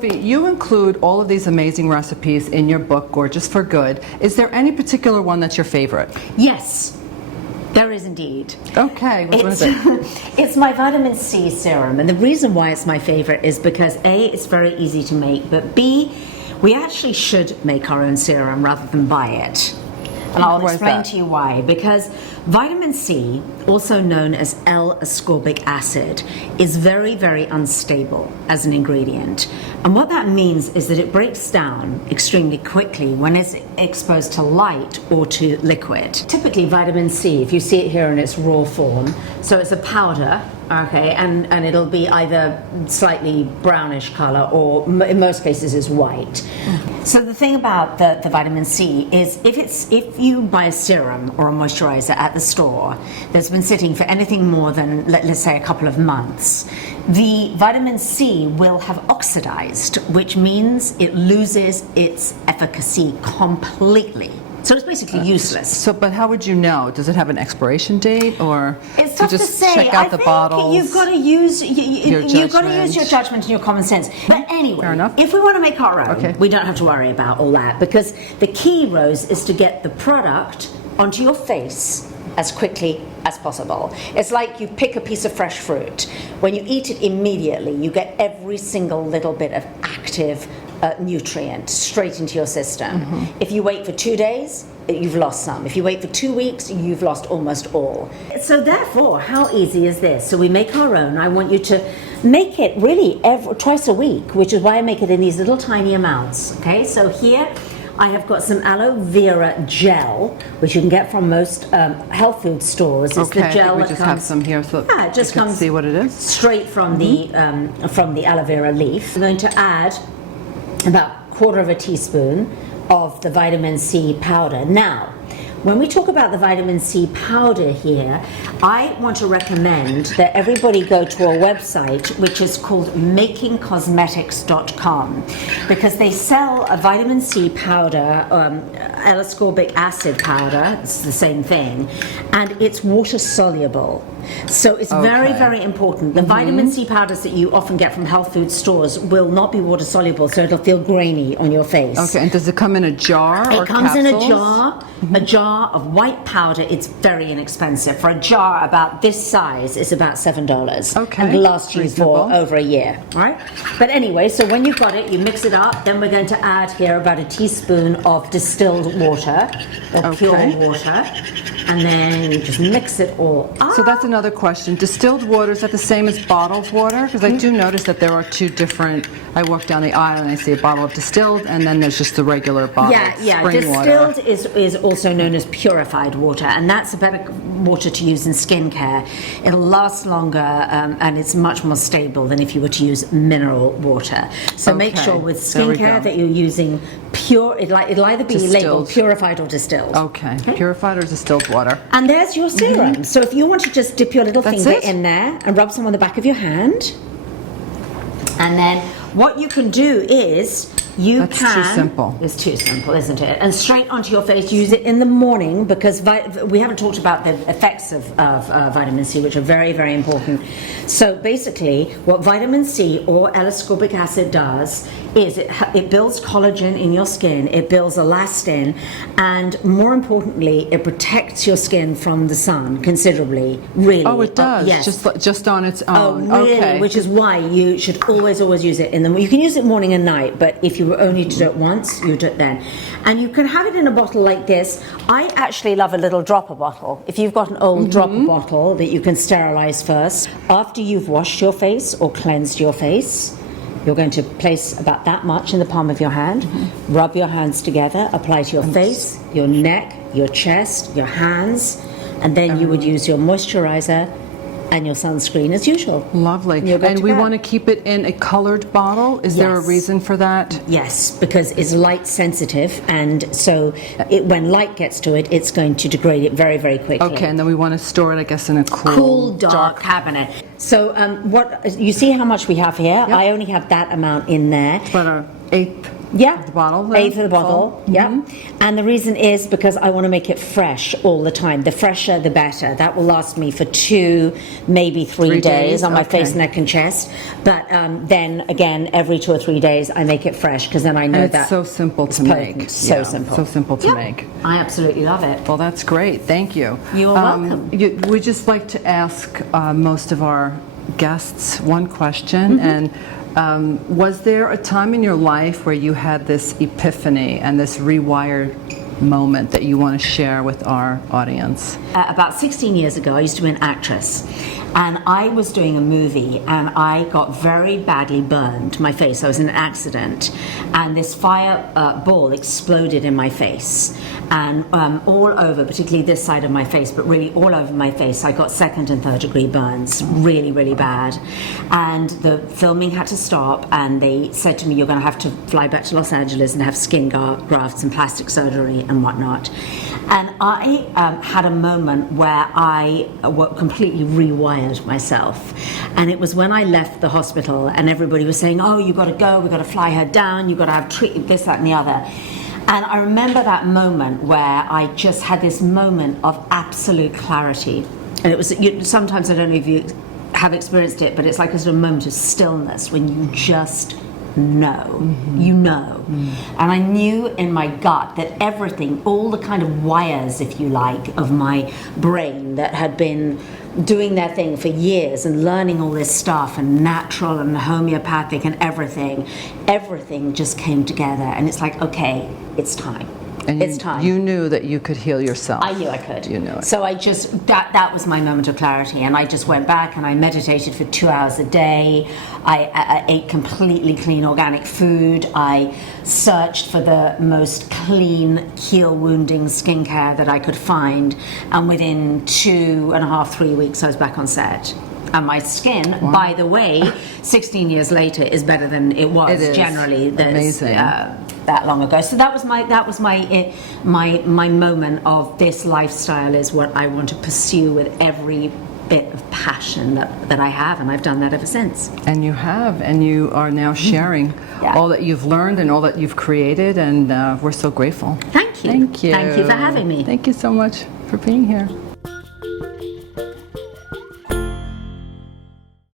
Sophie, you include all of these amazing recipes in your book, Gorgeous for Good. Is there any particular one that's your favorite? Yes, there is indeed. Okay, which one is it? It's my vitamin C serum, and the reason why it's my favorite is because A, it's very easy to make, but B, we actually should make our own serum rather than buy it. And I'll explain to you why. Because vitamin C, also known as L-ascorbic acid, is very, very unstable as an ingredient. And what that means is that it breaks down extremely quickly when it's exposed to light or to liquid. Typically vitamin C, if you see it here in its raw form, so it's a powder, okay, and it'll be either slightly brownish color or in most cases is white. So the thing about the vitamin C is if you buy a serum or a moisturizer at the store that's been sitting for anything more than let's say a couple of months, the vitamin C will have oxidized, which means it loses its efficacy completely. So it's basically useless. So, but how would you know? Does it have an expiration date, or it's tough you just to say. check out I the think bottles? You've got to use you've got to use your judgment. judgment and your common sense. But anyway, Fair enough. if we want to make our own, we don't have to worry about all that, because the key, Rose, is to get the product onto your face as quickly as possible. It's like you pick a piece of fresh fruit. When you eat it immediately, you get every single little bit of active nutrient straight into your system. If you wait for 2 days, you've lost some. If you wait for 2 weeks, you've lost almost all. So therefore, how easy is this? So we make our own. I want you to make it really twice a week, which is why I make it in these little tiny amounts. Okay, so here I have got some aloe vera gel, which you can get from most health food stores. It's the gel we that just comes, have some here, so it just comes see what it is. straight from the aloe vera leaf. I'm going to add about 1/4 teaspoon of the vitamin C powder. Now, when we talk about the vitamin C powder here, I want to recommend that everybody go to a website which is called makingcosmetics.com, because they sell a vitamin C powder, L-ascorbic acid powder, it's the same thing, and it's water soluble. So it's very, very important. The vitamin C powders that you often get from health food stores will not be water soluble, so it'll feel grainy on your face. Okay, and does it come in a jar or It comes in capsules? a jar of white powder. It's very inexpensive. For a jar about this size, it's about $7. Okay, and lasts you reasonable. for over a year. All right. But anyway, so when you've got it, you mix it up. Then we're going to add here about a teaspoon of distilled water or pure water, and then you just mix it all up. So that's another question. Distilled water, is that the same as bottled water? Because I do notice that there are two different. I walk down the aisle and I see a bottle of distilled, and then there's just the regular bottle spring distilled water. is also known as purified water, and that's a better water to use in skincare. It'll last longer, and it's much more stable than if you were to use mineral water. So make sure with skincare that you're using pure. It'll either be labeled purified or distilled. Okay, purified or distilled water. And there's your serum. So if you want to just dip your little finger in there and rub some on the back of your hand, and then what you can do is That's too simple. It's too simple, isn't it? And straight onto your face. Use it in the morning, because we haven't talked about the effects of vitamin C, which are very, very important. So basically, what vitamin C or L-ascorbic acid does is it builds collagen in your skin, it builds elastin, and more importantly, it protects your skin from the sun considerably, really. Oh, it does? Yes. Just on its own? Oh, really? Which is why you should always use it in the morning. You can use it morning and night, but if you were only to do it once, you do it then. And you can have it in a bottle like this. I actually love a little dropper bottle. If you've got an old dropper bottle that you can sterilize first, after you've washed your face or cleansed your face, you're going to place about that much in the palm of your hand, rub your hands together, apply to your face, your neck, your chest, your hands, and then you would use your moisturizer and your sunscreen as usual. Lovely. And we want to keep it in a colored bottle. Is there a reason for that? Yes, because it's light sensitive, and so when light gets to it, it's going to degrade it very, very quickly. Okay, and then we want to store it, I guess, in a cool dark cabinet. So what you see how much we have here? Yep. I only have that amount in there. But eighth Yeah, of the bottle. Then? eighth of the bottle. Yeah, and the reason is because I want to make it fresh all the time. The fresher, the better. That will last me for 2, maybe 3 days on my face, neck, and chest. But then again, every 2 or 3 days, I make it fresh because then I know And that it's so simple to potent. make. So simple. So simple to make. I absolutely love it. Well, that's great. Thank you. You are welcome. We just like to ask most of our guests one question, and was there a time in your life where you had this epiphany and this rewired moment that you want to share with our audience? About 16 years ago, I used to be an actress, and I was doing a movie, and I got very badly burned my face. I was in an accident, and this fire ball exploded in my face, and all over, particularly this side of my face, but really all over my face, I got 2nd and 3rd degree burns, really, really bad. And the filming had to stop, and they said to me, you're going to have to fly back to Los Angeles and have skin grafts and plastic surgery and whatnot. And I had a moment where I completely rewired myself. And it was when I left the hospital and everybody was saying, oh, you've got to go, we've got to fly her down, you've got to have treatment, this, that, and the other. And I remember that moment where I just had this moment of absolute clarity. And it was, sometimes, I don't know if you have experienced it, but it's like a sort of moment of stillness when you just know, you know. And I knew in my gut that everything, all the kind of wires, if you like, of my brain that had been doing their thing for years and learning all this stuff and natural and homeopathic and everything just came together, and it's like, okay, it's time. And it's time. You knew that you could heal yourself. I knew I could. You knew it. So I just, that was my moment of clarity, and I just went back and I meditated for 2 hours a day. I ate completely clean organic food. I searched for the most clean heel wounding skincare that I could find, and within 2.5, 3 weeks I was back on set. And my skin, by the way, 16 years later is better than it was generally. Amazing. That long ago. So that was my moment of this lifestyle is what I want to pursue with every bit of passion that I have, and I've done that ever since. And you have, and you are now sharing all that you've learned and all that you've created, and we're so grateful. Thank you. Thank you. Thank you for having me. Thank you so much for being here.